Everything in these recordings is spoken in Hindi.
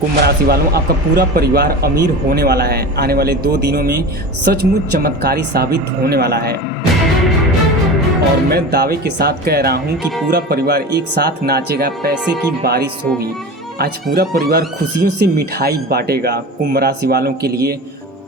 कुंभ राशि वालों, आपका पूरा परिवार अमीर होने वाला है। आने वाले 2 दिनों में सचमुच चमत्कारी साबित होने वाला है और मैं दावे के साथ कह रहा हूँ कि पूरा परिवार एक साथ नाचेगा, पैसे की बारिश होगी। आज पूरा परिवार खुशियों से मिठाई बांटेगा। कुंभ राशि वालों के लिए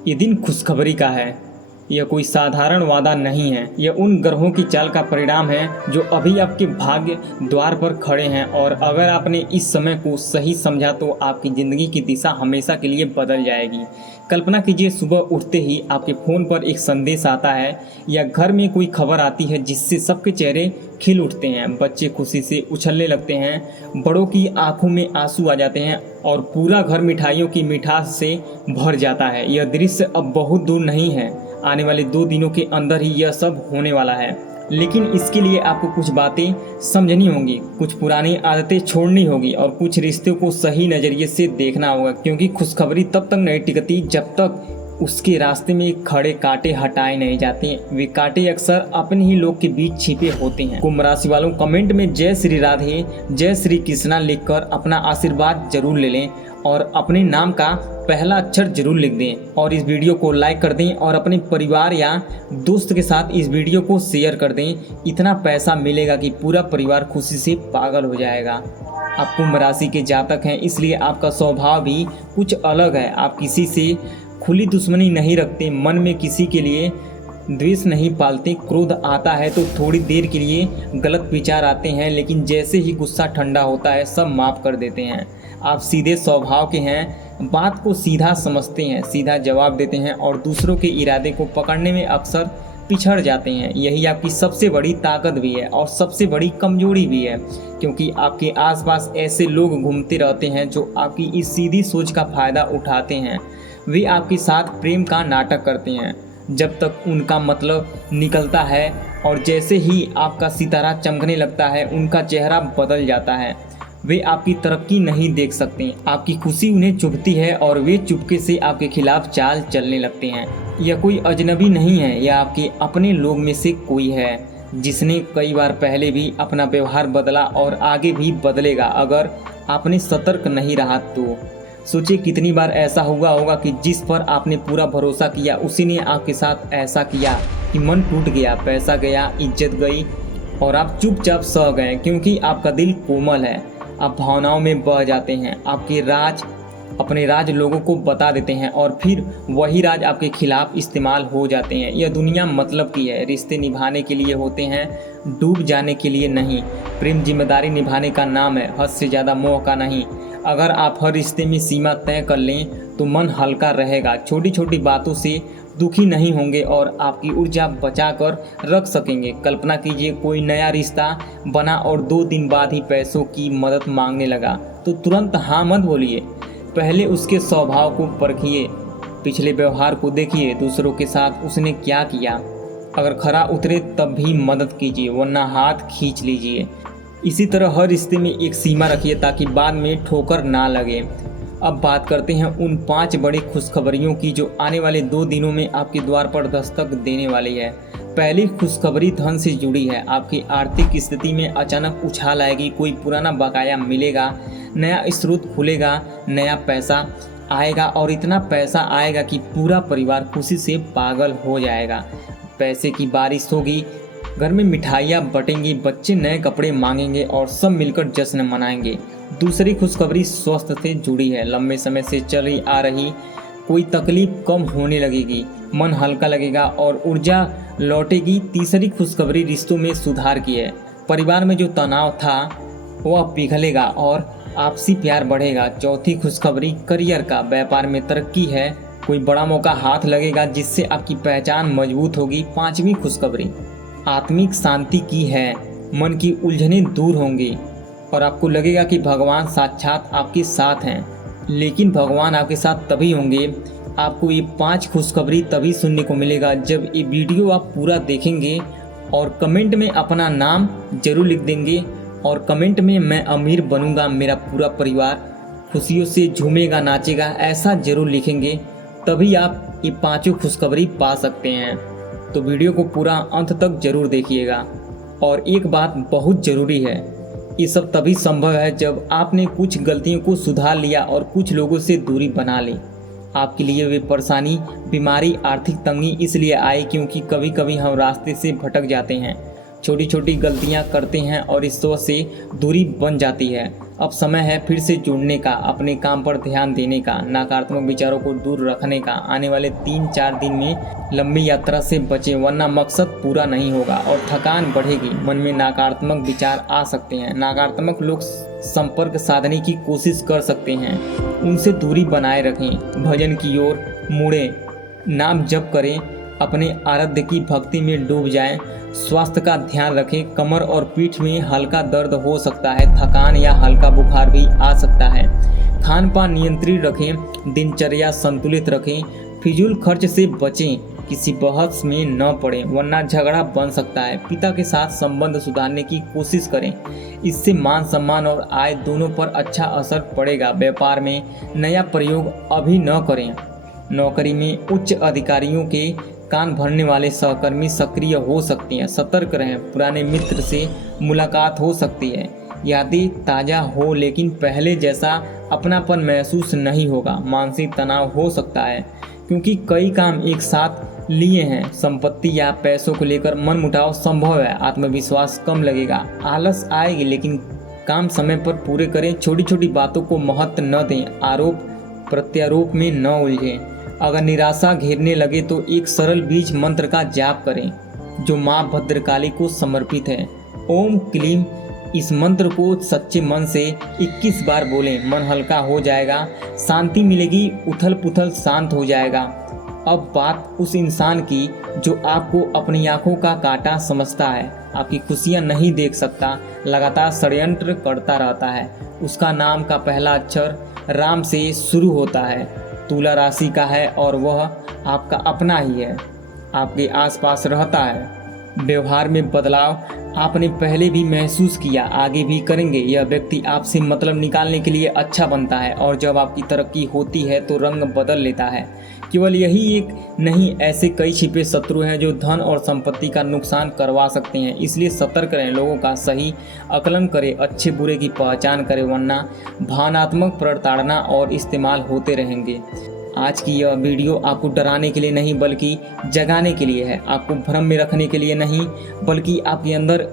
ये दिन खुशखबरी का है। यह कोई साधारण वादा नहीं है, यह उन ग्रहों की चाल का परिणाम है जो अभी आपके भाग्य द्वार पर खड़े हैं। और अगर आपने इस समय को सही समझा तो आपकी ज़िंदगी की दिशा हमेशा के लिए बदल जाएगी। कल्पना कीजिए, सुबह उठते ही आपके फ़ोन पर एक संदेश आता है या घर में कोई खबर आती है जिससे सबके चेहरे खिल उठते हैं। बच्चे खुशी से उछलने लगते हैं, बड़ों की आंखों में आंसू आ जाते हैं और पूरा घर मिठाइयों की मिठास से भर जाता है। यह दृश्य अब बहुत दूर नहीं है, आने वाले 2 दिनों के अंदर ही यह सब होने वाला है। लेकिन इसके लिए आपको कुछ बातें समझनी होंगी, कुछ पुरानी आदतें छोड़नी होगी और कुछ रिश्तों को सही नज़रिए से देखना होगा, क्योंकि खुशखबरी तब तक नहीं टिकती जब तक उसके रास्ते में खड़े कांटे हटाए नहीं जाते। वे कांटे अक्सर अपने ही लोग के बीच छिपे होते हैं। कुंभ राशि वालों, कमेंट में जय श्री राधे, जय श्री कृष्णा लिखकर अपना आशीर्वाद जरूर ले लें और अपने नाम का पहला अक्षर जरूर लिख दें और इस वीडियो को लाइक कर दें और अपने परिवार या दोस्त के साथ इस वीडियो को शेयर कर दें। इतना पैसा मिलेगा कि पूरा परिवार खुशी से पागल हो जाएगा। आप कुंभ राशि के जातक हैं, इसलिए आपका स्वभाव भी कुछ अलग है। आप किसी से खुली दुश्मनी नहीं रखते, मन में किसी के लिए द्वेष नहीं पालते। क्रोध आता है तो थोड़ी देर के लिए गलत विचार आते हैं, लेकिन जैसे ही गुस्सा ठंडा होता है सब माफ़ कर देते हैं। आप सीधे स्वभाव के हैं, बात को सीधा समझते हैं, सीधा जवाब देते हैं और दूसरों के इरादे को पकड़ने में अक्सर पिछड़ जाते हैं। यही आपकी सबसे बड़ी ताकत भी है और सबसे बड़ी कमजोरी भी है, क्योंकि आपके आसपास ऐसे लोग घूमते रहते हैं जो आपकी इस सीधी सोच का फ़ायदा उठाते हैं। वे आपके साथ प्रेम का नाटक करते हैं जब तक उनका मतलब निकलता है और जैसे ही आपका सितारा चमकने लगता है उनका चेहरा बदल जाता है। वे आपकी तरक्की नहीं देख सकते, आपकी खुशी उन्हें चुभती है और वे चुपके से आपके खिलाफ चाल चलने लगते हैं। यह कोई अजनबी नहीं है, यह आपके अपने लोग में से कोई है जिसने कई बार पहले भी अपना व्यवहार बदला और आगे भी बदलेगा अगर आपने सतर्क नहीं रहा तो। सोचिए कितनी बार ऐसा हुआ होगा कि जिस पर आपने पूरा भरोसा किया उसी ने आपके साथ ऐसा किया कि मन टूट गया, पैसा गया, इज्जत गई और आप चुपचाप सह गए, क्योंकि आपका दिल कोमल है। आप भावनाओं में बह जाते हैं, अपने राज लोगों को बता देते हैं और फिर वही राज आपके खिलाफ इस्तेमाल हो जाते हैं। यह दुनिया मतलब की है, रिश्ते निभाने के लिए होते हैं, डूब जाने के लिए नहीं। प्रेम जिम्मेदारी निभाने का नाम है, हद से ज़्यादा मोह का नहीं। अगर आप हर रिश्ते में सीमा तय कर लें तो मन हल्का रहेगा, छोटी छोटी बातों से दुखी नहीं होंगे और आपकी ऊर्जा बचा कर रख सकेंगे। कल्पना कीजिए कोई नया रिश्ता बना और 2 दिन बाद ही पैसों की मदद मांगने लगा, तो तुरंत हाँ मत बोलिए। पहले उसके स्वभाव को परखिए, पिछले व्यवहार को देखिए, दूसरों के साथ उसने क्या किया। अगर खरा उतरे तब भी मदद कीजिए, वरना हाथ खींच लीजिए। इसी तरह हर रिश्ते में एक सीमा रखिए ताकि बाद में ठोकर ना लगे। अब बात करते हैं उन 5 बड़ी खुशखबरियों की जो आने वाले 2 दिनों में आपके द्वार पर दस्तक देने वाली है। पहली खुशखबरी धन से जुड़ी है। आपकी आर्थिक स्थिति में अचानक उछाल आएगी, कोई पुराना बकाया मिलेगा, नया स्रोत खुलेगा, नया पैसा आएगा और इतना पैसा आएगा कि पूरा परिवार खुशी से पागल हो जाएगा। पैसे की बारिश होगी, घर में मिठाइयाँ बटेंगी, बच्चे नए कपड़े मांगेंगे और सब मिलकर जश्न मनाएंगे। दूसरी खुशखबरी स्वास्थ्य से जुड़ी है। लंबे समय से चली आ रही कोई तकलीफ कम होने लगेगी, मन हल्का लगेगा और ऊर्जा लौटेगी। तीसरी खुशखबरी रिश्तों में सुधार की है। परिवार में जो तनाव था वो अब पिघलेगा और आपसी प्यार बढ़ेगा। चौथी खुशखबरी करियर का, व्यापार में तरक्की है, कोई बड़ा मौका हाथ लगेगा जिससे आपकी पहचान मजबूत होगी। पांचवी खुशखबरी आत्मिक शांति की है, मन की उलझनें दूर होंगी और आपको लगेगा कि भगवान साक्षात आपके साथ हैं। लेकिन भगवान आपके साथ तभी होंगे, आपको ये 5 खुशखबरी तभी सुनने को मिलेगा जब ये वीडियो आप पूरा देखेंगे और कमेंट में अपना नाम जरूर लिख देंगे और कमेंट में मैं अमीर बनूंगा, मेरा पूरा परिवार खुशियों से झूमेगा, नाचेगा, ऐसा जरूर लिखेंगे। तभी आप ये 5 खुशखबरी पा सकते हैं। तो वीडियो को पूरा अंत तक जरूर देखिएगा। और एक बात बहुत ज़रूरी है, ये सब तभी संभव है जब आपने कुछ गलतियों को सुधार लिया और कुछ लोगों से दूरी बना ली। आपके लिए वे परेशानी, बीमारी, आर्थिक तंगी इसलिए आई क्योंकि कभी कभी हम रास्ते से भटक जाते हैं, छोटी छोटी गलतियां करते हैं और इस वजह से दूरी बन जाती है। अब समय है फिर से जुड़ने का, अपने काम पर ध्यान देने का, नकारात्मक विचारों को दूर रखने का। आने वाले 3-4 दिन में लंबी यात्रा से बचें, वरना मकसद पूरा नहीं होगा और थकान बढ़ेगी। मन में नकारात्मक विचार आ सकते हैं, नकारात्मक लोग संपर्क साधने की कोशिश कर सकते हैं, उनसे दूरी बनाए रखें। भजन की ओर मुड़ें, नाम जप करें, अपने आराध्य की भक्ति में डूब जाएं। स्वास्थ्य का ध्यान रखें, कमर और पीठ में हल्का दर्द हो सकता है, थकान या हल्का बुखार भी आ सकता है। खान पान नियंत्रित रखें, दिनचर्या संतुलित रखें, फिजूल खर्च से बचें, किसी बहस में न पड़ें वरना झगड़ा बन सकता है। पिता के साथ संबंध सुधारने की कोशिश करें, इससे मान सम्मान और आय दोनों पर अच्छा असर पड़ेगा। व्यापार में नया प्रयोग अभी न करें। नौकरी में उच्च अधिकारियों के कान भरने वाले सहकर्मी सक्रिय हो सकते हैं, सतर्क रहें। पुराने मित्र से मुलाकात हो सकती है, यादें ताज़ा हो लेकिन पहले जैसा अपनापन महसूस नहीं होगा। मानसिक तनाव हो सकता है क्योंकि कई काम एक साथ लिए हैं। संपत्ति या पैसों को लेकर मनमुटाव संभव है। आत्मविश्वास कम लगेगा, आलस आएगी, लेकिन काम समय पर पूरे करें। छोटी छोटी बातों को महत्व न दें, आरोप प्रत्यारोप में न उलझें। अगर निराशा घेरने लगे तो एक सरल बीज मंत्र का जाप करें जो माँ भद्रकाली को समर्पित है। ओम क्लीम, इस मंत्र को सच्चे मन से 21 बार बोलें। मन हल्का हो जाएगा, शांति मिलेगी, उथल पुथल शांत हो जाएगा। अब बात उस इंसान की जो आपको अपनी आंखों का कांटा समझता है, आपकी खुशियां नहीं देख सकता, लगातार षड्यंत्र करता रहता है। उसका नाम का पहला अक्षर राम से शुरू होता है, तुला राशि का है और वह आपका अपना ही है, आपके आसपास रहता है। व्यवहार में बदलाव आपने पहले भी महसूस किया, आगे भी करेंगे। यह व्यक्ति आपसे मतलब निकालने के लिए अच्छा बनता है और जब आपकी तरक्की होती है तो रंग बदल लेता है। केवल यही एक नहीं, ऐसे कई छिपे शत्रु हैं जो धन और संपत्ति का नुकसान करवा सकते हैं। इसलिए सतर्क रहें, लोगों का सही आकलन करें, अच्छे बुरे की पहचान करें, वरना भावनात्मक प्रताड़ना और इस्तेमाल होते रहेंगे। आज की यह वीडियो आपको डराने के लिए नहीं बल्कि जगाने के लिए है, आपको भ्रम में रखने के लिए नहीं बल्कि आपके अंदर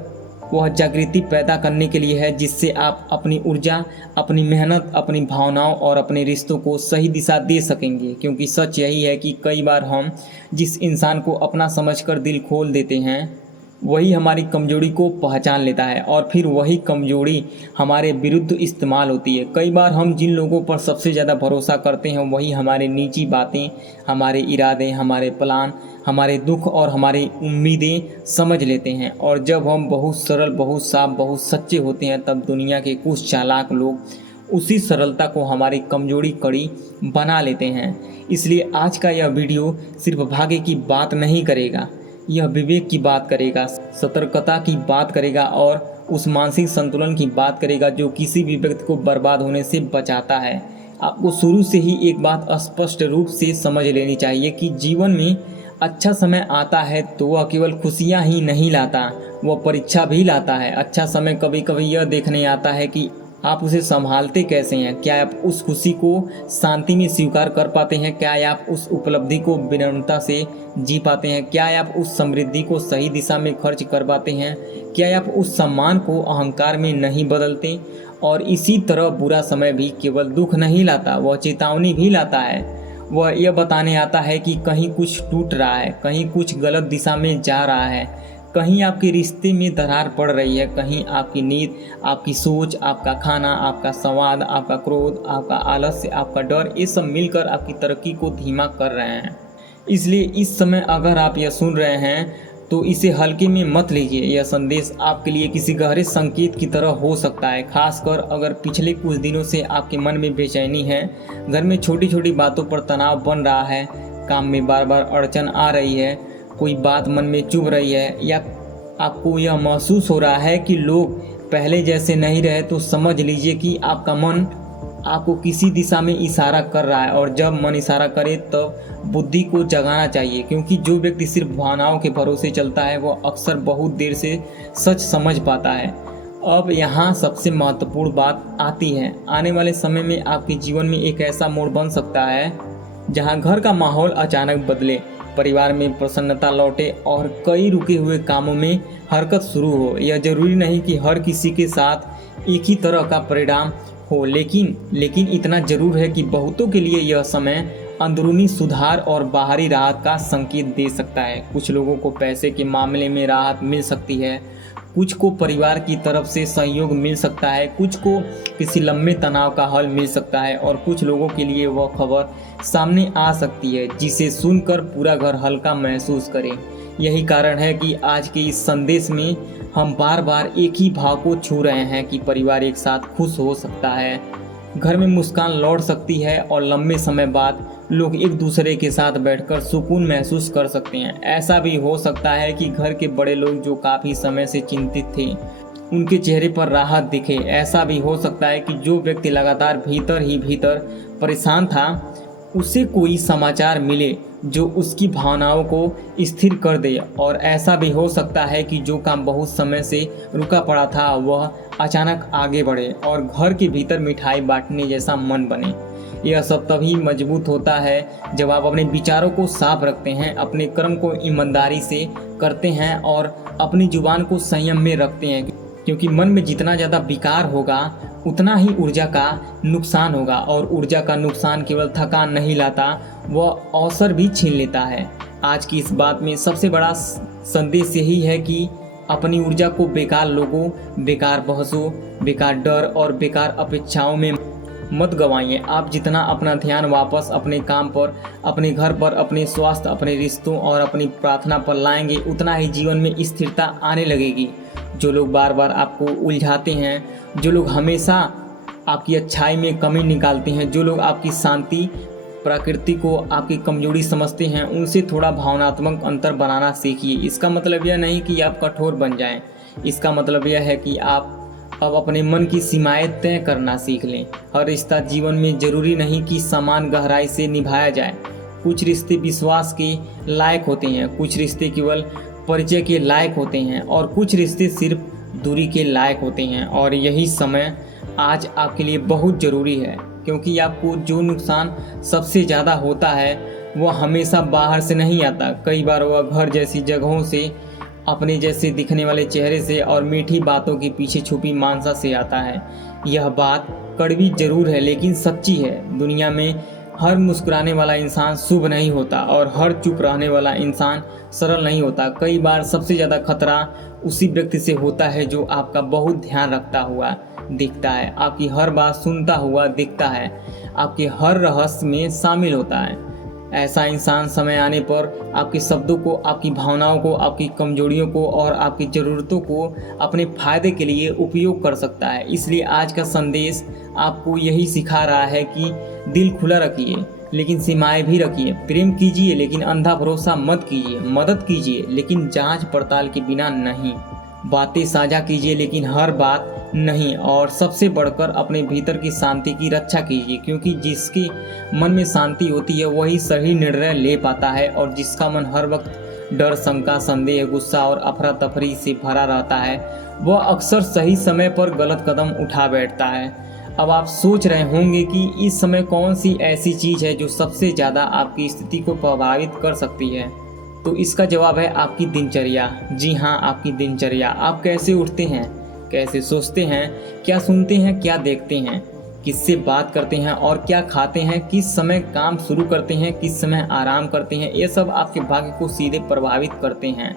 वह जागृति पैदा करने के लिए है, जिससे आप अपनी ऊर्जा, अपनी मेहनत, अपनी भावनाओं और अपने रिश्तों को सही दिशा दे सकेंगे। क्योंकि सच यही है कि कई बार हम जिस इंसान को अपना समझकर दिल खोल देते हैं वही हमारी कमजोरी को पहचान लेता है और फिर वही कमजोरी हमारे विरुद्ध इस्तेमाल होती है। कई बार हम जिन लोगों पर सबसे ज़्यादा भरोसा करते हैं वही हमारे निजी बातें, हमारे इरादे, हमारे प्लान, हमारे दुख और हमारी उम्मीदें समझ लेते हैं। और जब हम बहुत सरल, बहुत साफ, बहुत सच्चे होते हैं तब दुनिया के कुछ चालाक लोग उसी सरलता को हमारी कमजोरी कड़ी बना लेते हैं। इसलिए आज का यह वीडियो सिर्फ भाग्य की बात नहीं करेगा, यह विवेक की बात करेगा, सतर्कता की बात करेगा और उस मानसिक संतुलन की बात करेगा जो किसी भी व्यक्ति को बर्बाद होने से बचाता है। आपको शुरू से ही एक बात स्पष्ट रूप से समझ लेनी चाहिए कि जीवन में अच्छा समय आता है तो वह केवल खुशियाँ ही नहीं लाता, वह परीक्षा भी लाता है। अच्छा समय कभी कभी यह देखने आता है कि आप उसे संभालते कैसे हैं। क्या आप उस खुशी को शांति में स्वीकार कर पाते हैं? क्या आप उस उपलब्धि को विनम्रता से जी पाते हैं? क्या आप उस समृद्धि को सही दिशा में खर्च कर पाते हैं? क्या आप उस सम्मान को अहंकार में नहीं बदलते? और इसी तरह बुरा समय भी केवल दुख नहीं लाता, वह चेतावनी भी लाता है। वह यह बताने आता है कि कहीं कुछ टूट रहा है, कहीं कुछ गलत दिशा में जा रहा है, कहीं आपके रिश्ते में दरार पड़ रही है, कहीं आपकी नींद, आपकी सोच, आपका खाना, आपका संवाद, आपका क्रोध, आपका आलस्य, आपका डर, ये सब मिलकर आपकी तरक्की को धीमा कर रहे हैं। इसलिए इस समय अगर आप यह सुन रहे हैं तो इसे हल्के में मत लीजिए। यह संदेश आपके लिए किसी गहरे संकेत की तरह हो सकता है, खासकर अगर पिछले कुछ दिनों से आपके मन में बेचैनी है, घर में छोटी छोटी बातों पर तनाव बन रहा है, काम में बार बार अड़चन आ रही है, कोई बात मन में चुभ रही है, या आपको यह महसूस हो रहा है कि लोग पहले जैसे नहीं रहे, तो समझ लीजिए कि आपका मन आपको किसी दिशा में इशारा कर रहा है। और जब मन इशारा करे तब बुद्धि को जगाना चाहिए, क्योंकि जो व्यक्ति सिर्फ भावनाओं के भरोसे चलता है वह अक्सर बहुत देर से सच समझ पाता है। अब यहाँ सबसे महत्वपूर्ण बात आती है। आने वाले समय में आपके जीवन में एक ऐसा मोड़ बन सकता है जहाँ घर का माहौल अचानक बदले, परिवार में प्रसन्नता लौटे और कई रुके हुए कामों में हरकत शुरू हो। यह जरूरी नहीं कि हर किसी के साथ एक ही तरह का परिणाम हो, लेकिन इतना जरूर है कि बहुतों के लिए यह समय अंदरूनी सुधार और बाहरी राहत का संकेत दे सकता है। कुछ लोगों को पैसे के मामले में राहत मिल सकती है, कुछ को परिवार की तरफ से सहयोग मिल सकता है, कुछ को किसी लंबे तनाव का हल मिल सकता है और कुछ लोगों के लिए वह खबर सामने आ सकती है जिसे सुनकर पूरा घर हल्का महसूस करे। यही कारण है कि आज के इस संदेश में हम बार बार एक ही भाव को छू रहे हैं कि परिवार एक साथ खुश हो सकता है, घर में मुस्कान लौट सकती है और लंबे समय बाद लोग एक दूसरे के साथ बैठकर सुकून महसूस कर सकते हैं। ऐसा भी हो सकता है कि घर के बड़े लोग जो काफ़ी समय से चिंतित थे, उनके चेहरे पर राहत दिखे। ऐसा भी हो सकता है कि जो व्यक्ति लगातार भीतर ही भीतर परेशान था, उसे कोई समाचार मिले जो उसकी भावनाओं को स्थिर कर दे। और ऐसा भी हो सकता है कि जो काम बहुत समय से रुका पड़ा था वह अचानक आगे बढ़े और घर के भीतर मिठाई बांटने जैसा मन बने। यह सब तभी मजबूत होता है जब आप अपने विचारों को साफ रखते हैं, अपने कर्म को ईमानदारी से करते हैं और अपनी जुबान को संयम में रखते हैं, क्योंकि मन में जितना ज़्यादा विकार होगा उतना ही ऊर्जा का नुकसान होगा और ऊर्जा का नुकसान केवल थकान नहीं लाता, वह अवसर भी छीन लेता है। आज की इस बात में सबसे बड़ा संदेश यही है कि अपनी ऊर्जा को बेकार लोगों, बेकार बहसों, बेकार डर और बेकार अपेक्षाओं में मत गंवाइए। आप जितना अपना ध्यान वापस अपने काम पर, अपने घर पर, अपने स्वास्थ्य, अपने रिश्तों और अपनी प्रार्थना पर लाएंगे, उतना ही जीवन में स्थिरता आने लगेगी। जो लोग बार बार आपको उलझाते हैं, जो लोग हमेशा आपकी अच्छाई में कमी निकालते हैं, जो लोग आपकी शांति, प्रकृति को आपकी कमजोरी समझते हैं, उनसे थोड़ा भावनात्मक अंतर बनाना सीखिए। इसका मतलब यह नहीं कि आप कठोर बन जाएं, इसका मतलब यह है कि आप अब अपने मन की सीमाएं तय करना सीख लें। हर रिश्ता जीवन में जरूरी नहीं कि समान गहराई से निभाया जाए। कुछ रिश्ते विश्वास के लायक होते हैं, कुछ रिश्ते केवल परिचय के लायक होते हैं और कुछ रिश्ते सिर्फ दूरी के लायक होते हैं। और यही समय आज आपके लिए बहुत ज़रूरी है, क्योंकि आपको जो नुकसान सबसे ज़्यादा होता है वह हमेशा बाहर से नहीं आता। कई बार वह घर जैसी जगहों से, अपने जैसे दिखने वाले चेहरे से और मीठी बातों के पीछे छुपी मानसा से आता है। यह बात कड़वी जरूर है लेकिन सच्ची है। दुनिया में हर मुस्कुराने वाला इंसान शुभ नहीं होता और हर चुप रहने वाला इंसान सरल नहीं होता। कई बार सबसे ज़्यादा खतरा उसी व्यक्ति से होता है जो आपका बहुत ध्यान रखता हुआ दिखता है, आपकी हर बात सुनता हुआ दिखता है, आपके हर रहस्य में शामिल होता है। ऐसा इंसान समय आने पर आपके शब्दों को, आपकी भावनाओं को, आपकी कमजोरियों को और आपकी ज़रूरतों को अपने फायदे के लिए उपयोग कर सकता है। इसलिए आज का संदेश आपको यही सिखा रहा है कि दिल खुला रखिए लेकिन सीमाएं भी रखिए। प्रेम कीजिए लेकिन अंधा भरोसा मत कीजिए। मदद कीजिए लेकिन जांच पड़ताल के बिना नहीं। बातें साझा कीजिए लेकिन हर बात नहीं। और सबसे बढ़कर अपने भीतर की शांति की रक्षा कीजिए, क्योंकि जिसके मन में शांति होती है वही सही निर्णय ले पाता है और जिसका मन हर वक्त डर, शंका, संदेह, गुस्सा और अफरा तफरी से भरा रहता है वह अक्सर सही समय पर गलत कदम उठा बैठता है। अब आप सोच रहे होंगे कि इस समय कौन सी ऐसी चीज़ है जो सबसे ज़्यादा आपकी स्थिति को प्रभावित कर सकती है। तो इसका जवाब है आपकी दिनचर्या। जी हाँ, आपकी दिनचर्या। आप कैसे उठते हैं, कैसे सोचते हैं, क्या सुनते हैं, क्या देखते हैं, किससे बात करते हैं और क्या खाते हैं, किस समय काम शुरू करते हैं, किस समय आराम करते हैं, ये सब आपके भाग्य को सीधे प्रभावित करते हैं।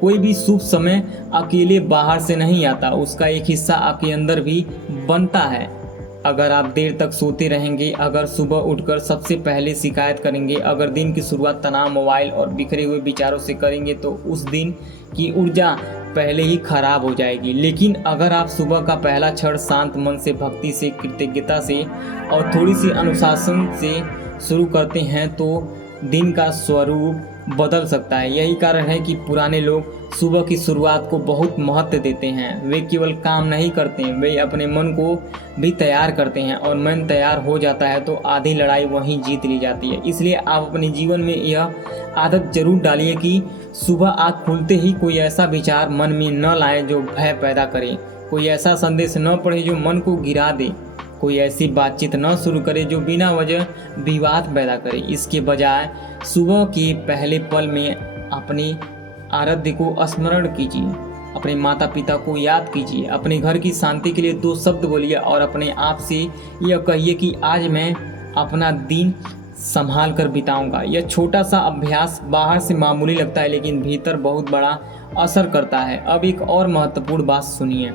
कोई भी शुभ समय अकेले बाहर से नहीं आता, उसका एक हिस्सा आपके अंदर भी बनता है। अगर आप देर तक सोते रहेंगे, अगर सुबह उठकर सबसे पहले शिकायत करेंगे, अगर दिन की शुरुआत तनाव, मोबाइल और बिखरे हुए विचारों से करेंगे तो उस दिन की ऊर्जा पहले ही खराब हो जाएगी। लेकिन अगर आप सुबह का पहला क्षण शांत मन से, भक्ति से, कृतज्ञता से और थोड़ी सी अनुशासन से शुरू करते हैं तो दिन का स्वरूप बदल सकता है। यही कारण है कि पुराने लोग सुबह की शुरुआत को बहुत महत्व देते हैं। वे केवल काम नहीं करते हैं, वे अपने मन को भी तैयार करते हैं और मन तैयार हो जाता है तो आधी लड़ाई वहीं जीत ली जाती है। इसलिए आप अपने जीवन में यह आदत जरूर डालिए कि सुबह आँख खुलते ही कोई ऐसा विचार मन में न लाएं जो भय पैदा करे, कोई ऐसा संदेश न पढ़े जो मन को गिरा दे। कोई ऐसी बातचीत न शुरू करे जो बिना वजह विवाद पैदा करे। इसके बजाय सुबह के पहले पल में अपने आराध्य को स्मरण कीजिए, अपने माता पिता को याद कीजिए, अपने घर की शांति के लिए 2 शब्द बोलिए और अपने आप से यह कहिए कि आज मैं अपना दिन संभाल कर बिताऊंगा। यह छोटा सा अभ्यास बाहर से मामूली लगता है लेकिन भीतर बहुत बड़ा असर करता है। अब एक और महत्वपूर्ण बात सुनिए।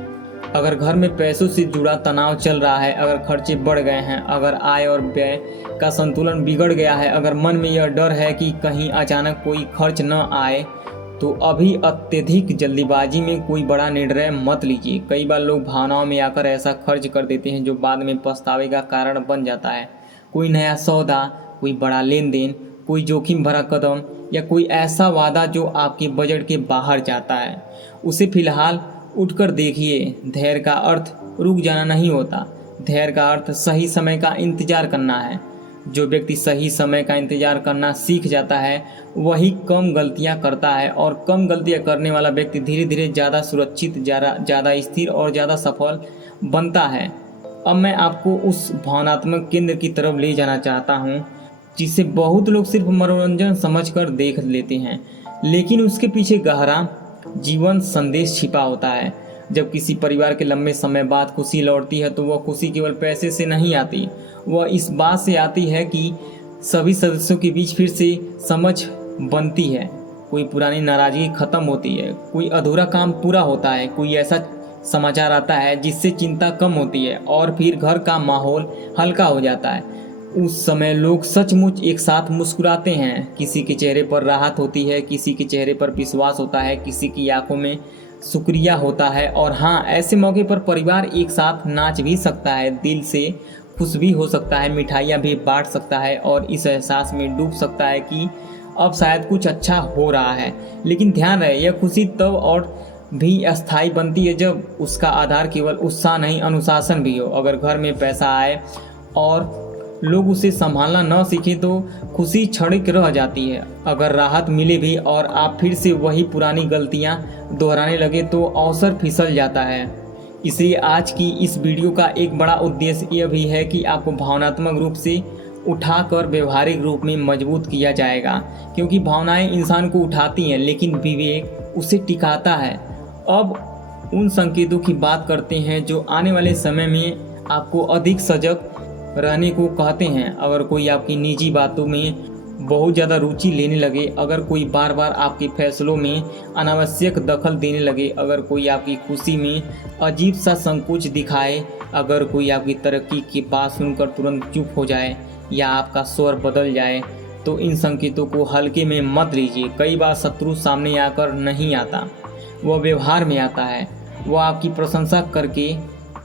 अगर घर में पैसों से जुड़ा तनाव चल रहा है, अगर खर्चे बढ़ गए हैं, अगर आय और व्यय का संतुलन बिगड़ गया है, अगर मन में यह डर है कि कहीं अचानक कोई खर्च न आए, तो अभी अत्यधिक जल्दीबाजी में कोई बड़ा निर्णय मत लीजिए। कई बार लोग भावनाओं में आकर ऐसा खर्च कर देते हैं जो बाद में पछतावे का कारण बन जाता है। कोई नया सौदा, कोई बड़ा लेन देन, कोई जोखिम भरा कदम या कोई ऐसा वादा जो आपके बजट के बाहर जाता है, उसे फिलहाल उठकर देखिए। धैर्य का अर्थ रुक जाना नहीं होता। धैर्य का अर्थ सही समय का इंतजार करना है। जो व्यक्ति सही समय का इंतजार करना सीख जाता है वही कम गलतियां करता है, और कम गलतियां करने वाला व्यक्ति धीरे धीरे ज़्यादा सुरक्षित, ज़्यादा स्थिर और ज़्यादा सफल बनता है। अब मैं आपको उस भावनात्मक केंद्र की तरफ ले जाना चाहता हूँ जिसे बहुत लोग सिर्फ मनोरंजन समझकर देख लेते हैं, लेकिन उसके पीछे गहरा जीवन संदेश छिपा होता है। जब किसी परिवार के लंबे समय बाद खुशी लौटती है तो वह खुशी केवल पैसे से नहीं आती, वह इस बात से आती है कि सभी सदस्यों के बीच फिर से समझ बनती है, कोई पुरानी नाराजगी खत्म होती है, कोई अधूरा काम पूरा होता है, कोई ऐसा समाचार आता है जिससे चिंता कम होती है और फिर घर का माहौल हल्का हो जाता है। उस समय लोग सचमुच एक साथ मुस्कुराते हैं। किसी के चेहरे पर राहत होती है, किसी के चेहरे पर विश्वास होता है, किसी की आंखों में शुक्रिया होता है। और हाँ, ऐसे मौके पर परिवार एक साथ नाच भी सकता है, दिल से खुश भी हो सकता है, मिठाइयाँ भी बांट सकता है और इस एहसास में डूब सकता है कि अब शायद कुछ अच्छा हो रहा है। लेकिन ध्यान रहे, यह खुशी तब और भी अस्थायी बनती है जब उसका आधार केवल उत्साह नहीं, अनुशासन भी हो। अगर घर में पैसा आए और लोग उसे संभालना न सीखें तो खुशी क्षणिक रह जाती है। अगर राहत मिले भी और आप फिर से वही पुरानी गलतियां दोहराने लगे तो अवसर फिसल जाता है। इसलिए आज की इस वीडियो का एक बड़ा उद्देश्य यह भी है कि आपको भावनात्मक रूप से उठाकर व्यवहारिक रूप में मजबूत किया जाएगा, क्योंकि भावनाएं इंसान को उठाती हैं लेकिन विवेक उसे टिकाता है। अब उन संकेतों की बात करते हैं जो आने वाले समय में आपको अधिक सजग रहने को कहते हैं। अगर कोई आपकी निजी बातों में बहुत ज़्यादा रुचि लेने लगे, अगर कोई बार बार आपके फैसलों में अनावश्यक दखल देने लगे, अगर कोई आपकी खुशी में अजीब सा संकोच दिखाए, अगर कोई आपकी तरक्की की बात सुनकर तुरंत चुप हो जाए या आपका स्वर बदल जाए, तो इन संकेतों को हल्के में मत लीजिए। कई बार शत्रु सामने आकर नहीं आता, वह व्यवहार में आता है। वह आपकी प्रशंसा करके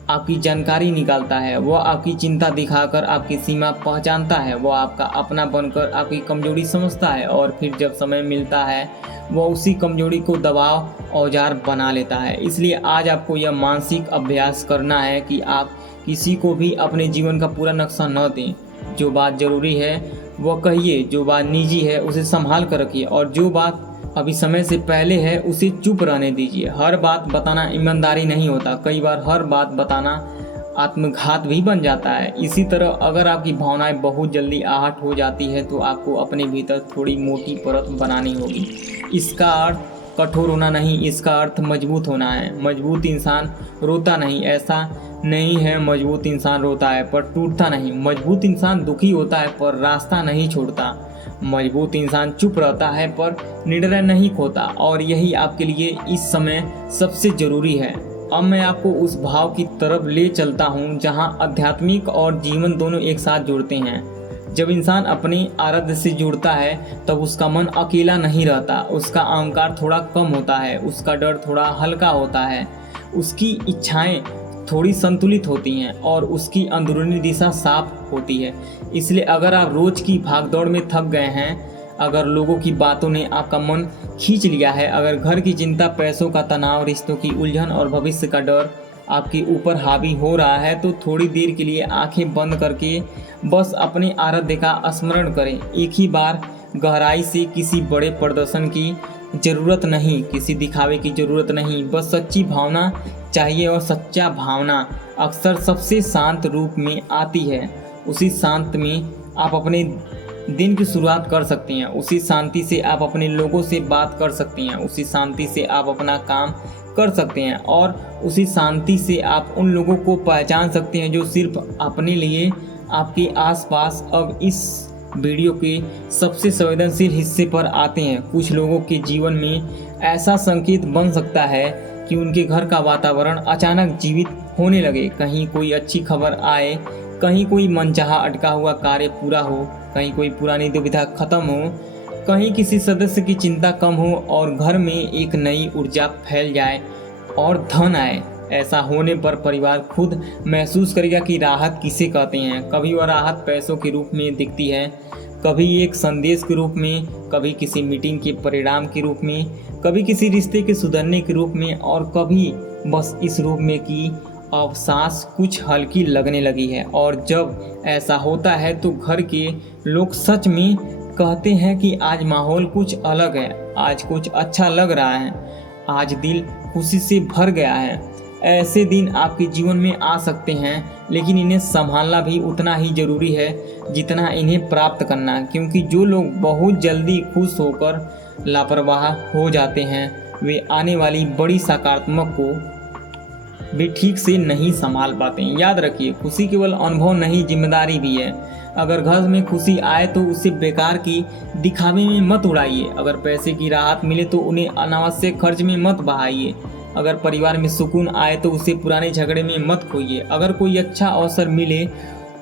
आपकी जानकारी निकालता है, वह आपकी चिंता दिखाकर आपकी सीमा पहचानता है, वह आपका अपना बनकर आपकी कमजोरी समझता है और फिर जब समय मिलता है वह उसी कमजोरी को दबाव औजार बना लेता है। इसलिए आज आपको यह मानसिक अभ्यास करना है कि आप किसी को भी अपने जीवन का पूरा नक्शा न दें। जो बात ज़रूरी है वह कहिए, जो बात निजी है उसे संभाल कर रखिए और जो बात अभी समय से पहले है उसे चुप रहने दीजिए। हर बात बताना ईमानदारी नहीं होता, कई बार हर बात बताना आत्मघात भी बन जाता है। इसी तरह अगर आपकी भावनाएं बहुत जल्दी आहट हो जाती है तो आपको अपने भीतर थोड़ी मोटी परत बनानी होगी। इसका अर्थ कठोर होना नहीं, इसका अर्थ मजबूत होना है। मजबूत इंसान रोता नहीं, ऐसा नहीं है मजबूत इंसान रोता है पर टूटता नहीं। मजबूत इंसान दुखी होता है पर रास्ता नहीं छोड़ता। मजबूत इंसान चुप रहता है पर निर्णय नहीं खोता, और यही आपके लिए इस समय सबसे जरूरी है। अब मैं आपको उस भाव की तरफ ले चलता हूँ जहाँ आध्यात्मिक और जीवन दोनों एक साथ जुड़ते हैं। जब इंसान अपने आराध्य से जुड़ता है तब उसका मन अकेला नहीं रहता, उसका अहंकार थोड़ा कम होता है, उसका डर थोड़ा हल्का होता है, उसकी इच्छाएं थोड़ी संतुलित होती हैं और उसकी अंदरूनी दिशा साफ होती है। इसलिए अगर आप रोज की भागदौड़ में थक गए हैं, अगर लोगों की बातों ने आपका मन खींच लिया है, अगर घर की चिंता, पैसों का तनाव, रिश्तों की उलझन और भविष्य का डर आपके ऊपर हावी हो रहा है, तो थोड़ी देर के लिए आंखें बंद करके बस अपने आराध्य का स्मरण करें। एक ही बार गहराई से किसी बड़े प्रदर्शन की ज़रूरत नहीं, किसी दिखावे की ज़रूरत नहीं, बस सच्ची भावना चाहिए। और सच्चा भावना अक्सर सबसे शांत रूप में आती है। उसी शांत में आप अपने दिन की शुरुआत कर सकती हैं, उसी शांति से आप अपने लोगों से बात कर सकती हैं, उसी शांति से आप अपना काम कर सकते हैं और उसी शांति से आप उन लोगों को पहचान सकते हैं जो सिर्फ अपने लिए आपके आसपास। अब इस वीडियो के सबसे संवेदनशील हिस्से पर आते हैं। कुछ लोगों के जीवन में ऐसा संकेत बन सकता है कि उनके घर का वातावरण अचानक जीवित होने लगे। कहीं कोई अच्छी खबर आए, कहीं कोई मनचाहा अटका हुआ कार्य पूरा हो, कहीं कोई पुरानी दुविधा खत्म हो, कहीं किसी सदस्य की चिंता कम हो और घर में एक नई ऊर्जा फैल जाए और धन आए। ऐसा होने पर परिवार खुद महसूस करेगा कि राहत किसे कहते हैं। कभी वह राहत पैसों के रूप में दिखती है, कभी एक संदेश के रूप में, कभी किसी मीटिंग के परिणाम के रूप में, कभी किसी रिश्ते के सुधरने के रूप में और कभी बस इस रूप में कि अब सांस कुछ हल्की लगने लगी है। और जब ऐसा होता है तो घर के लोग सच में कहते हैं कि आज माहौल कुछ अलग है, आज कुछ अच्छा लग रहा है, आज दिल खुशी से भर गया है। ऐसे दिन आपके जीवन में आ सकते हैं, लेकिन इन्हें संभालना भी उतना ही ज़रूरी है जितना इन्हें प्राप्त करना। क्योंकि जो लोग बहुत जल्दी खुश होकर लापरवाह हो जाते हैं, वे आने वाली बड़ी सकारात्मक को भी ठीक से नहीं संभाल पाते हैं। याद रखिए, खुशी केवल अनुभव नहीं, जिम्मेदारी भी है। अगर घर में खुशी आए तो उसे बेकार की दिखावे में मत उड़ाइए। अगर पैसे की राहत मिले तो उन्हें अनावश्यक खर्च में मत बहाइए। अगर परिवार में सुकून आए तो उसे पुराने झगड़े में मत खोइए। अगर कोई अच्छा अवसर मिले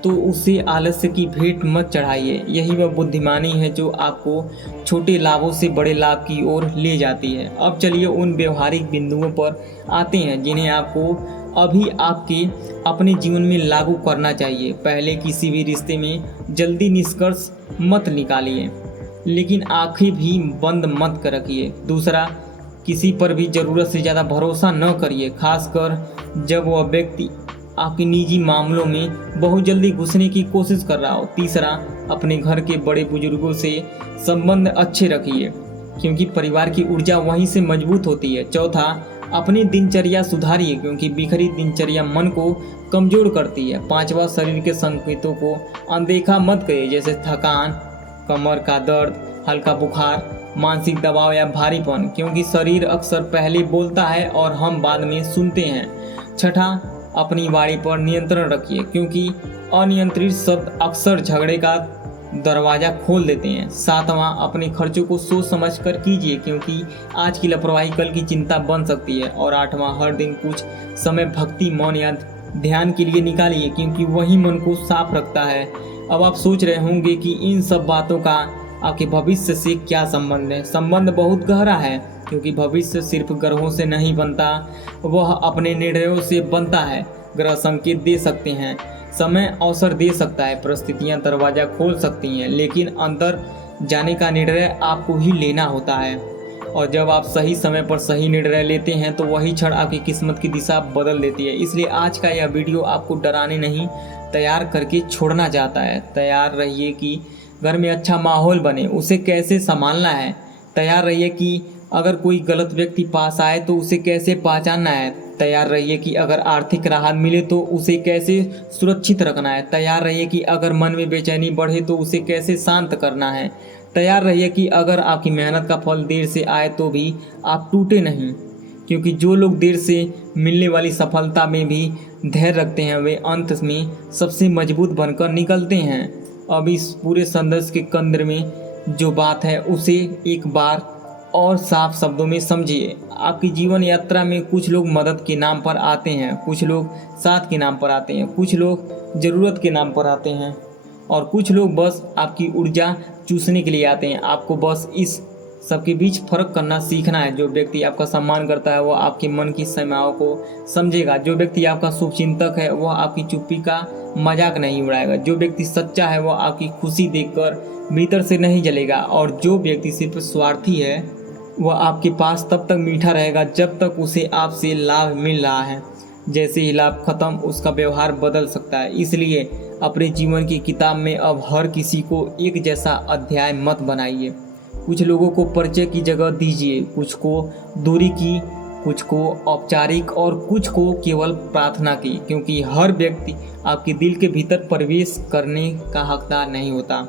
तो उसे आलस्य की भेंट मत चढ़ाइए। यही वह बुद्धिमानी है जो आपको छोटे लाभों से बड़े लाभ की ओर ले जाती है। अब चलिए उन व्यवहारिक बिंदुओं पर आते हैं जिन्हें आपको अभी आपके अपने जीवन में लागू करना चाहिए। पहले, किसी भी रिश्ते में जल्दी निष्कर्ष मत निकालिए, लेकिन आंखें भी बंद मत रखिए। दूसरा, किसी पर भी ज़रूरत से ज़्यादा भरोसा न करिए, खासकर जब वह व्यक्ति आपके निजी मामलों में बहुत जल्दी घुसने की कोशिश कर रहा हो। तीसरा, अपने घर के बड़े बुजुर्गों से संबंध अच्छे रखिए, क्योंकि परिवार की ऊर्जा वहीं से मजबूत होती है। चौथा, अपनी दिनचर्या सुधारिए, क्योंकि बिखरी दिनचर्या मन को कमज़ोर करती है। पांचवा, शरीर के संकेतों को अनदेखा मत करिए, जैसे थकान, कमर का दर्द, हल्का बुखार, मानसिक दबाव या भारीपन, क्योंकि शरीर अक्सर पहले बोलता है और हम बाद में सुनते हैं। छठा, अपनी वाणी पर नियंत्रण रखिए, क्योंकि अनियंत्रित शब्द अक्सर झगड़े का दरवाज़ा खोल देते हैं। सातवां, अपने खर्चों को सोच समझ कर कीजिए, क्योंकि आज की लापरवाही कल की चिंता बन सकती है। और आठवां, हर दिन कुछ समय भक्ति, मौन या ध्यान के लिए निकालिए, क्योंकि वही मन को साफ रखता है। अब आप सोच रहे होंगे कि इन सब बातों का आपके भविष्य से क्या संबंध है। संबंध बहुत गहरा है, क्योंकि भविष्य सिर्फ ग्रहों से नहीं बनता, वह अपने निर्णयों से बनता है। ग्रह संकेत दे सकते हैं, समय अवसर दे सकता है, परिस्थितियां दरवाज़ा खोल सकती हैं, लेकिन अंदर जाने का निर्णय आपको ही लेना होता है। और जब आप सही समय पर सही निर्णय लेते हैं तो वही क्षण आपकी किस्मत की दिशा बदल देती है। इसलिए आज का यह वीडियो आपको डराने नहीं, तैयार करके छोड़ना चाहता है। तैयार रहिए कि घर में अच्छा माहौल बने, उसे कैसे संभालना है। तैयार रहिए कि अगर कोई गलत व्यक्ति पास आए तो उसे कैसे पहचानना है। तैयार रहिए कि अगर आर्थिक राहत मिले तो उसे कैसे सुरक्षित रखना है। तैयार रहिए कि अगर मन में बेचैनी बढ़े तो उसे कैसे शांत करना है। तैयार रहिए कि अगर आपकी मेहनत का फल देर से आए तो भी आप टूटे नहीं, क्योंकि जो लोग देर से मिलने वाली सफलता में भी धैर्य रखते हैं वे अंत में सबसे मजबूत बनकर निकलते हैं। अब इस पूरे संदेश के केंद्र में जो बात है उसे एक बार और साफ शब्दों में समझिए। आपकी जीवन यात्रा में कुछ लोग मदद के नाम पर आते हैं, कुछ लोग साथ के नाम पर आते हैं, कुछ लोग ज़रूरत के नाम पर आते हैं और कुछ लोग बस आपकी ऊर्जा चूसने के लिए आते हैं। आपको बस इस सबके बीच फ़र्क करना सीखना है। जो व्यक्ति आपका सम्मान करता है वह आपके मन की सीमाओं को समझेगा। जो व्यक्ति आपका शुभचिंतक है वह आपकी चुप्पी का मजाक नहीं उड़ाएगा। जो व्यक्ति सच्चा है वह आपकी खुशी देखकर भीतर से नहीं जलेगा। और जो व्यक्ति सिर्फ स्वार्थी है वह आपके पास तब तक मीठा रहेगा जब तक उसे आपसे लाभ मिल रहा है। जैसे ही लाभ खत्म उसका व्यवहार बदल सकता है। इसलिए अपने जीवन की किताब में अब हर किसी को एक जैसा अध्याय मत बनाइए। कुछ लोगों को परिचय की जगह दीजिए, कुछ को दूरी की, कुछ को औपचारिक और कुछ को केवल प्रार्थना की, क्योंकि हर व्यक्ति आपके दिल के भीतर प्रवेश करने का हकदार नहीं होता।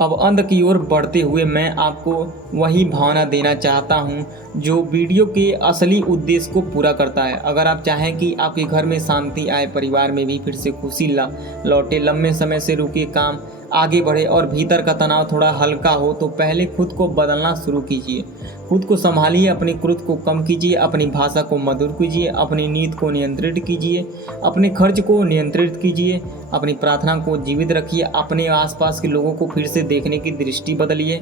अब अंत की ओर बढ़ते हुए मैं आपको वही भावना देना चाहता हूं जो वीडियो के असली उद्देश्य को पूरा करता है। अगर आप चाहें कि आपके घर में शांति आए, परिवार में भी फिर से खुशी लौटे, लंबे समय से रुके काम आगे बढ़े और भीतर का तनाव थोड़ा हल्का हो, तो पहले खुद को बदलना शुरू कीजिए। खुद को संभालिए, अपने क्रोध को कम कीजिए, अपनी भाषा को मधुर कीजिए, अपनी नींद को नियंत्रित कीजिए, अपने खर्च को नियंत्रित कीजिए, अपनी प्रार्थना को जीवित रखिए, अपने आसपास के लोगों को फिर से देखने की दृष्टि बदलिए।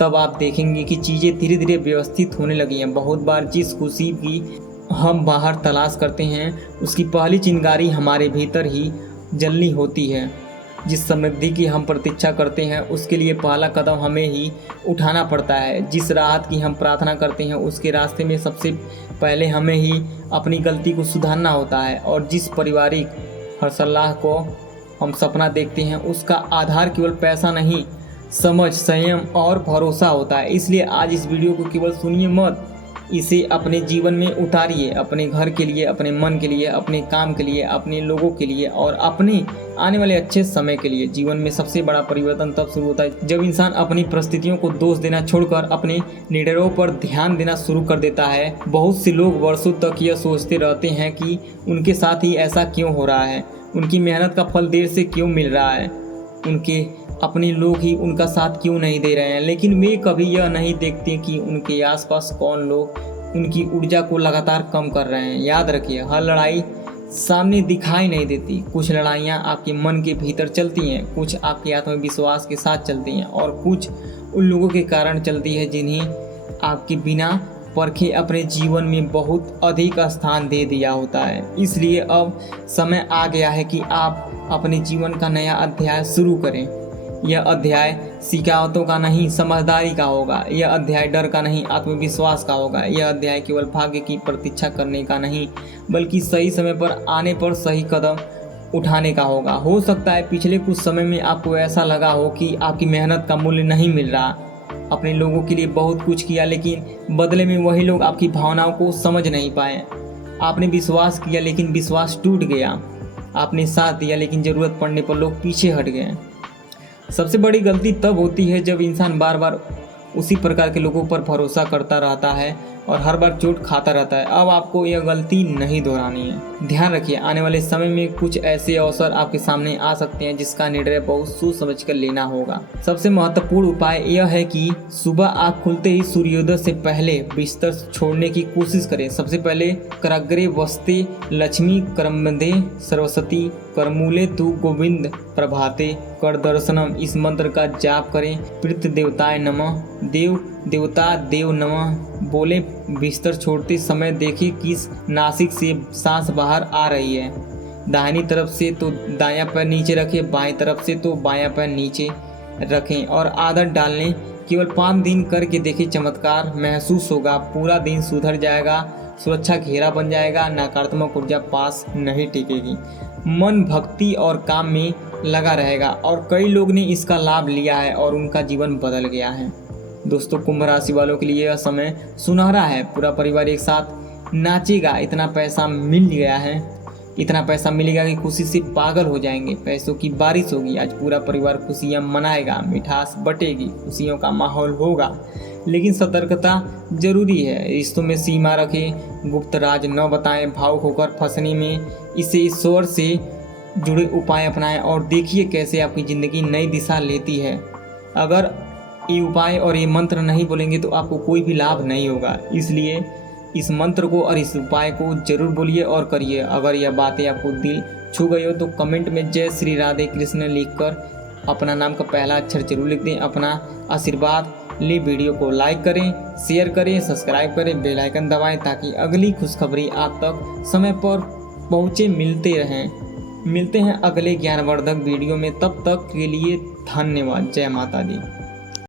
तब आप देखेंगे कि चीज़ें धीरे धीरे व्यवस्थित होने लगी हैं। बहुत बार जिस खुशी की हम बाहर तलाश करते हैं उसकी पहली चिंगारी हमारे भीतर ही जलनी होती है। जिस समृद्धि की हम प्रतीक्षा करते हैं उसके लिए पहला कदम हमें ही उठाना पड़ता है। जिस राहत की हम प्रार्थना करते हैं उसके रास्ते में सबसे पहले हमें ही अपनी गलती को सुधारना होता है। और जिस पारिवारिक हर्षोल्लास को हम सपना देखते हैं उसका आधार केवल पैसा नहीं, समझ, संयम और भरोसा होता है। इसलिए आज इस वीडियो को केवल सुनिए मत, इसे अपने जीवन में उतारिए, अपने घर के लिए, अपने मन के लिए, अपने काम के लिए, अपने लोगों के लिए और अपने आने वाले अच्छे समय के लिए। जीवन में सबसे बड़ा परिवर्तन तब शुरू होता है जब इंसान अपनी परिस्थितियों को दोष देना छोड़कर अपने निर्णयों पर ध्यान देना शुरू कर देता है। बहुत से लोग वर्षों तक यह सोचते रहते हैं कि उनके साथ ही ऐसा क्यों हो रहा है, उनकी मेहनत का फल देर से क्यों मिल रहा है, उनके अपने लोग ही उनका साथ क्यों नहीं दे रहे हैं। लेकिन वे कभी यह नहीं देखते कि उनके आसपास कौन लोग उनकी ऊर्जा को लगातार कम कर रहे हैं। याद रखिए, हर लड़ाई सामने दिखाई नहीं देती। कुछ लड़ाइयाँ आपके मन के भीतर चलती हैं, कुछ आपके आत्मविश्वास के साथ चलती हैं और कुछ उन लोगों के कारण चलती है जिन्हें आपके बिना परखे अपने जीवन में बहुत अधिक स्थान दे दिया होता है। इसलिए अब समय आ गया है कि आप अपने जीवन का नया अध्याय शुरू करें। यह अध्याय शिकायतों का नहीं, समझदारी का होगा। यह अध्याय डर का नहीं, आत्मविश्वास का होगा। यह अध्याय केवल भाग्य की प्रतीक्षा करने का नहीं, बल्कि सही समय पर आने पर सही कदम उठाने का होगा। हो सकता है पिछले कुछ समय में आपको ऐसा लगा हो कि आपकी मेहनत का मूल्य नहीं मिल रहा। अपने लोगों के लिए बहुत कुछ किया, लेकिन बदले में वही लोग आपकी भावनाओं को समझ नहीं पाए। आपने विश्वास किया लेकिन विश्वास टूट गया। आपने साथ दिया लेकिन ज़रूरत पड़ने पर लोग पीछे हट गए। सबसे बड़ी गलती तब होती है जब इंसान बार बार उसी प्रकार के लोगों पर भरोसा करता रहता है और हर बार चोट खाता रहता है। अब आपको यह गलती नहीं दोहरानी है। ध्यान रखिए, आने वाले समय में कुछ ऐसे अवसर आपके सामने आ सकते हैं जिसका निर्णय बहुत सोच समझ कर लेना होगा। सबसे महत्वपूर्ण उपाय यह है कि सुबह आँख खुलते ही सूर्योदय से पहले बिस्तर छोड़ने की कोशिश करें। सबसे पहले कराग्रे वस्ते लक्ष्मी करमदे सरस्वती करमूले तु गोविंद प्रभाते कर दर्शनम, इस मंत्र का जाप करें। पृथ देवताय नमः, देव देवता देव नमः बोले बिस्तर छोड़ते समय देखिए किस नासिक से सांस बाहर आ रही है। दाहिनी तरफ से तो दायां पैर नीचे रखें, बाएं तरफ से तो बायां पैर नीचे रखें और आदत डालने केवल 5 दिन करके देखें, चमत्कार महसूस होगा। पूरा दिन सुधर जाएगा, सुरक्षा घेरा बन जाएगा, नकारात्मक ऊर्जा पास नहीं टिकेगी, मन भक्ति और काम में लगा रहेगा। और कई लोग ने इसका लाभ लिया है और उनका जीवन बदल गया है। दोस्तों, कुंभ राशि वालों के लिए यह समय सुनहरा है। पूरा परिवार एक साथ नाचेगा। इतना पैसा मिल गया है, इतना पैसा मिलेगा कि खुशी से पागल हो जाएंगे। पैसों की बारिश होगी। आज पूरा परिवार खुशियां मनाएगा, मिठास बटेगी, खुशियों का माहौल होगा। लेकिन सतर्कता जरूरी है। रिश्तों में सीमा रखें, गुप्त राज न बताएं, भावुक होकर फंसने में इसे ईश्वर से जुड़े उपाय अपनाएं और देखिए कैसे आपकी ज़िंदगी नई दिशा लेती है। अगर ये उपाय और ये मंत्र नहीं बोलेंगे तो आपको कोई भी लाभ नहीं होगा। इसलिए इस मंत्र को और इस उपाय को जरूर बोलिए और करिए। अगर यह बातें आपको दिल छू गई हो तो कमेंट में जय श्री राधे कृष्ण लिखकर अपना नाम का पहला अक्षर जरूर लिख दें। अपना आशीर्वाद ले। वीडियो को लाइक करें, शेयर करें, सब्सक्राइब करें, बेल आइकन दबाएं ताकि अगली खुशखबरी आप तक समय पर पहुँचे। मिलते हैं अगले ज्ञानवर्धक वीडियो में। तब तक के लिए धन्यवाद। जय माता दी।